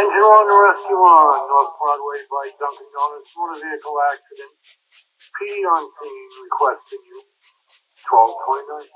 Engine 1 Rescue on North Broadway by Dunkin' Donuts. Motor vehicle accident. PD on scene requesting you. 1229.